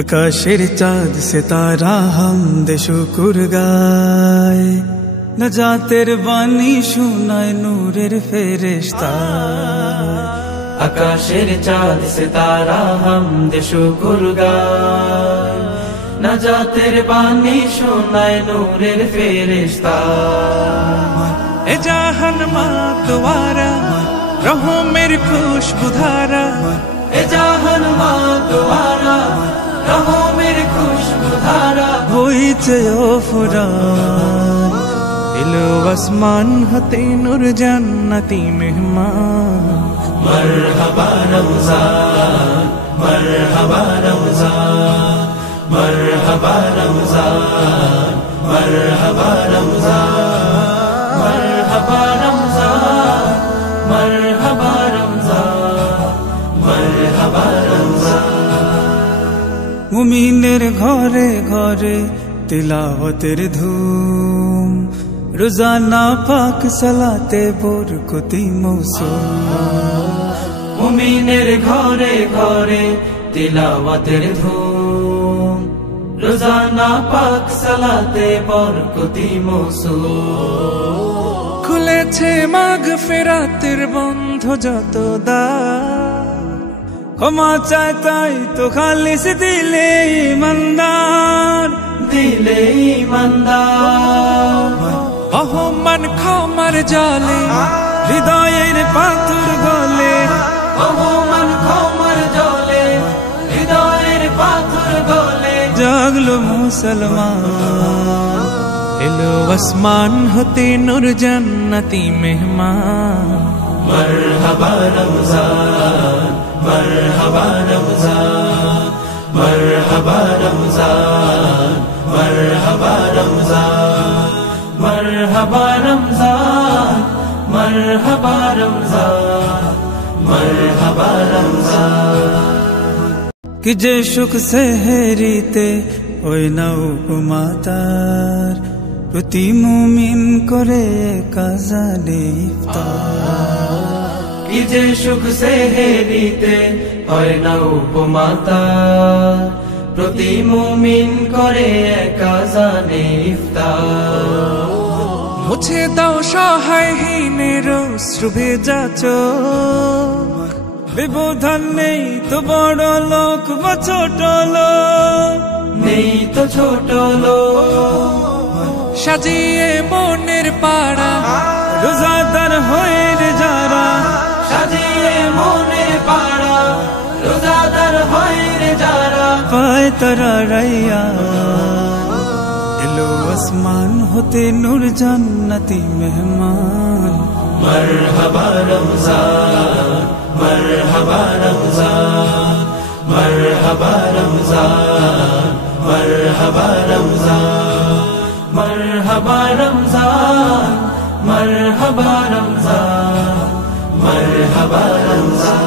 আকাশের চাঁদ সিতারা হামদে শুকুর গায়, নজাতের বাণী শোনায় নূরের ফেরেশতা। আকাশের চাঁদ সিতারা হামদে শুকুর গায়, নজাতের বাণী শোনায় নূরের ফেরেশতা। এ জাহান মা তোমারা রহমের খুশবুধারা, এ জাহান মা তোমারা রহমের খুশবুধারা। হইছে ও ফুরান, এলো আসমান হতে নূর জান্নতি মেহমান। মরহবা রমজান, মরহবা রমজান, মরহবা রমজান, মরহবা রমজান, মরহবা রমজান, মরহবা রমজান, মরহবা রমজান। মুমিনের ঘরে ঘরে তিলাওয়াতের ধুম, রোজানা পাক সালাতে বরকতি মৌসুম। মুমিনের ঘরে ঘরে তিলাওয়াতের ধুম, রোজানা পাক সালাতে বরকতি মৌসুম। খুলেছে মাগফিরাতের বন্ধ যত দ্বার, ক্ষমা চায় তাই তো খালিস দিলে ইমানদার। দিলে ইমানদার অহমান ক্ষমার জলে হৃদয়ের পাথর গলে, অহমান ক্ষমার জলে হৃদয়ের পাথর গলে। জাগলো মুসলমান, এলো আসমান হতে নূর জান্নতি মেহমান। মরহবা রমজান, মরহবা রমজান, মরহবা রমজান, মরহবা রমজান, মরহবা রমজান, মরহবা রমজান, মরহবা রমজান। কি যে সুখ সেহেরিতে ওই না উপমাতার, প্রতি মুমিন করে কাজানে ইফতার। কি যে সুখ সেহেরিতে হয় না উপমাতা, প্রতি মুমিন করে কাজানে ইফতার। মুছে দাও সহায়হীনের অশ্রু ভেজা চোখ, বিবোধন নেই তো বড় লোক বা ছোট লোক। নেই তো ছোট লোক সাজিয়ে মনের পাড়া রোজাদার হয়ে যারা, সাজিয়ে মনের পাড়া রোজাদার হয় রে যারা। পায় তারা রাইয়া, এলো আসমান হতে নূর জান্নতি মেহমান। মরহবা রমজান, মরহবা রমজান, মরহবা রমজান, মরহবা রমজান, মরহবা রমজান, মরহবা রমজান, মরহবা রমজান।